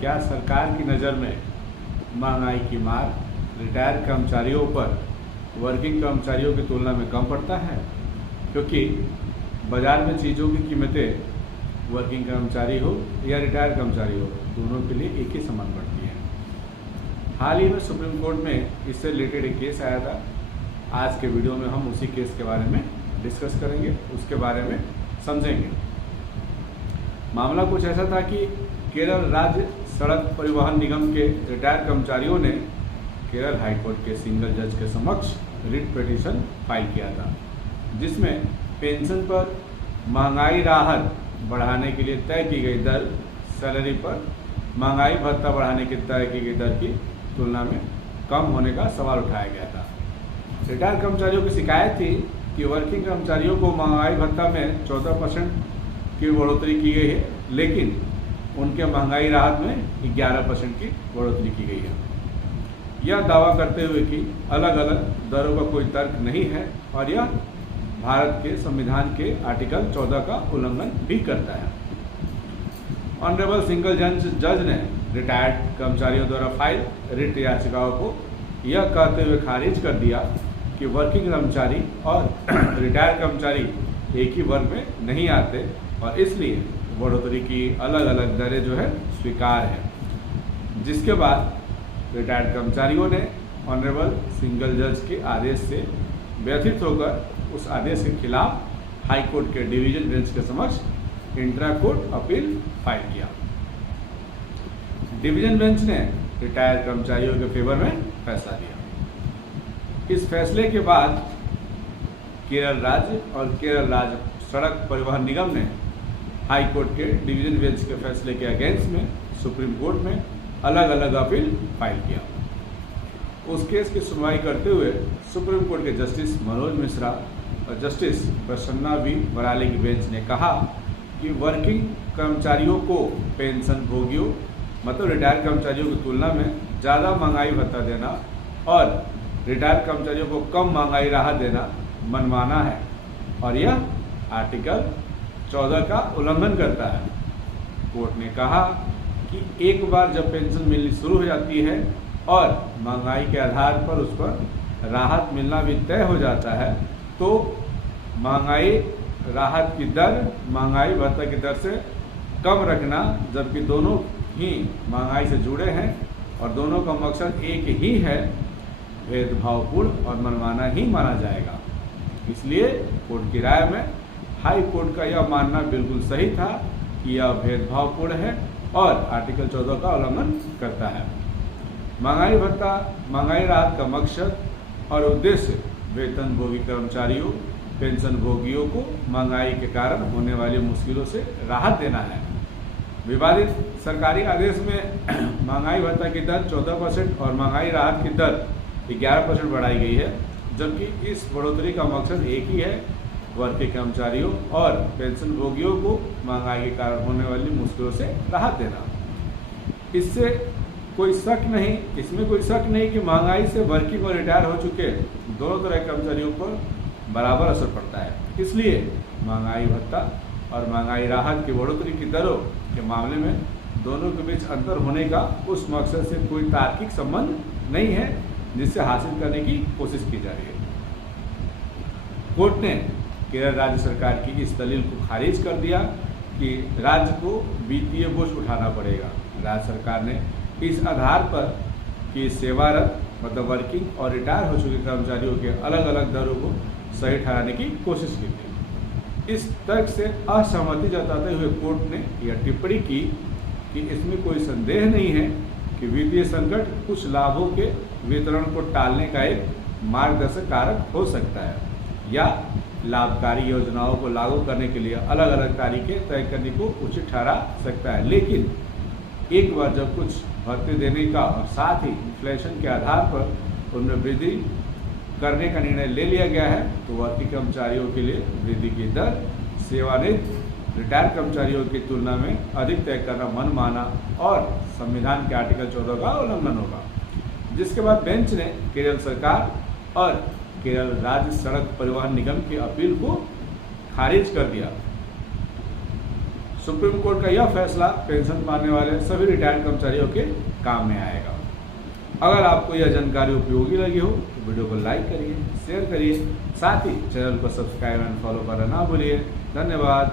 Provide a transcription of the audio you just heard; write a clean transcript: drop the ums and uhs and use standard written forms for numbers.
क्या सरकार की नज़र में महंगाई की मार रिटायर्ड कर्मचारियों पर वर्किंग कर्मचारियों की तुलना में कम पड़ता है? क्योंकि बाज़ार में चीज़ों की कीमतें वर्किंग कर्मचारी हो या रिटायर्ड कर्मचारी हो, दोनों के लिए एक ही समान बढ़ती है। हाल ही में सुप्रीम कोर्ट में इससे रिलेटेड एक केस आया था। आज के वीडियो में हम उसी केस के बारे में डिस्कस करेंगे, उसके बारे में समझेंगे। मामला कुछ ऐसा था कि केरल राज्य सड़क परिवहन निगम के रिटायर्ड कर्मचारियों ने केरल हाईकोर्ट के सिंगल जज के समक्ष रिट पिटीशन फाइल किया था, जिसमें पेंशन पर महंगाई राहत बढ़ाने के लिए तय की गई दर, सैलरी पर महंगाई भत्ता बढ़ाने की तय की गई दर की तुलना में कम होने का सवाल उठाया गया था। रिटायर्ड कर्मचारियों की शिकायत थी कि वर्किंग कर्मचारियों को महंगाई भत्ता में 14% की बढ़ोतरी की गई है, लेकिन उनके महंगाई राहत में 11% की बढ़ोतरी की गई है। यह दावा करते हुए कि अलग अलग दरों का कोई तर्क नहीं है और यह भारत के संविधान के आर्टिकल 14 का उल्लंघन भी करता है। ऑनरेबल सिंगल जज ने रिटायर्ड कर्मचारियों द्वारा फाइल रिट याचिकाओं को यह कहते हुए खारिज कर दिया कि वर्किंग कर्मचारी और रिटायर्ड कर्मचारी एक ही वर्ग में नहीं आते और इसलिए बढ़ोतरी की अलग अलग दरें जो है स्वीकार है। जिसके बाद रिटायर्ड कर्मचारियों ने ऑनरेबल सिंगल जज के आदेश से व्यथित होकर उस आदेश के खिलाफ हाई कोर्ट के डिवीजन बेंच के समक्ष इंट्रा कोर्ट अपील फाइल किया। डिवीजन बेंच ने रिटायर्ड कर्मचारियों के फेवर में फैसला दिया। इस फैसले के बाद केरल राज्य और केरल राज्य सड़क परिवहन निगम ने हाई कोर्ट के डिवीजन बेंच के फैसले के अगेंस्ट में सुप्रीम कोर्ट में अलग अलग अपील फाइल किया। उस केस की सुनवाई करते हुए सुप्रीम कोर्ट के जस्टिस मनोज मिश्रा और जस्टिस प्रसन्ना वी बराले की बेंच ने कहा कि वर्किंग कर्मचारियों को पेंशन भोगियों मतलब रिटायर्ड कर्मचारियों की तुलना में ज़्यादा महंगाई भत्ता देना और रिटायर्ड कर्मचारियों को कम महंगाई राहत देना मनमाना है और यह आर्टिकल 14 का उल्लंघन करता है। कोर्ट ने कहा कि एक बार जब पेंशन मिलनी शुरू हो जाती है और महंगाई के आधार पर उस पर राहत मिलना भी तय हो जाता है, तो महंगाई राहत की दर महंगाई भत्ता की दर से कम रखना, जबकि दोनों ही महंगाई से जुड़े हैं और दोनों का मकसद एक ही है, भेदभावपूर्ण और मनमाना ही माना जाएगा। इसलिए कोर्ट की राय में हाई कोर्ट का यह मानना बिल्कुल सही था कि यह भेदभावपूर्ण है और आर्टिकल 14 का उल्लंघन करता है। महंगाई भत्ता महंगाई राहत का मकसद और उद्देश्य वेतनभोगी कर्मचारियों पेंशन भोगियों को महंगाई के कारण होने वाली मुश्किलों से राहत देना है। विवादित सरकारी आदेश में महंगाई भत्ता की दर 14% और महंगाई राहत की दर 11% बढ़ाई गई है, जबकि इस बढ़ोतरी का मकसद एक ही है, वर्किंग कर्मचारियों और पेंशन भोगियों को महंगाई के कारण होने वाली मुश्किलों से राहत देना। इसमें कोई शक नहीं कि महंगाई से वर्किंग और रिटायर हो चुके दोनों तरह के कर्मचारियों पर बराबर असर पड़ता है। इसलिए महंगाई भत्ता और महंगाई राहत की बढ़ोतरी की दरों के मामले में दोनों के बीच अंतर होने का उस मकसद से कोई तार्किक संबंध नहीं है जिससे हासिल करने की कोशिश की जा रही है। कोर्ट ने केरल राज्य सरकार की इस दलील को खारिज कर दिया कि राज्य को वित्तीय बोझ उठाना पड़ेगा। राज्य सरकार ने इस आधार पर कि सेवारत मतलब वर्किंग और रिटायर हो चुके कर्मचारियों के अलग अलग दरों को सही ठहराने की कोशिश की थी। इस तर्क से असहमति जताते हुए कोर्ट ने यह टिप्पणी की कि इसमें कोई संदेह नहीं है कि वित्तीय संकट कुछ लाभों के वितरण को टालने का एक मार्गदर्शक कारक हो सकता है या लाभकारी योजनाओं को लागू करने के लिए अलग अलग तारीखें तय करने को उचित ठहरा सकता है। लेकिन एक बार जब कुछ भत्ते देने का और साथ ही इन्फ्लेशन के आधार पर उनमें वृद्धि करने का निर्णय ले लिया गया है, तो वर्किंग कर्मचारियों के लिए वृद्धि की दर सेवानिवृत्त रिटायर्ड कर्मचारियों की तुलना में अधिक तय करना मनमाना और संविधान के आर्टिकल 14 का उल्लंघन होगा। जिसके बाद बेंच ने केरल सरकार और केरल राज्य सड़क परिवहन निगम की अपील को खारिज कर दिया। सुप्रीम कोर्ट का यह फैसला पेंशन पाने वाले सभी रिटायर्ड कर्मचारियों के काम में आएगा। अगर आपको यह जानकारी उपयोगी लगी हो तो वीडियो को लाइक करिए, शेयर करिए, साथ ही चैनल को सब्सक्राइब एंड फॉलो करना ना भूलिए। धन्यवाद।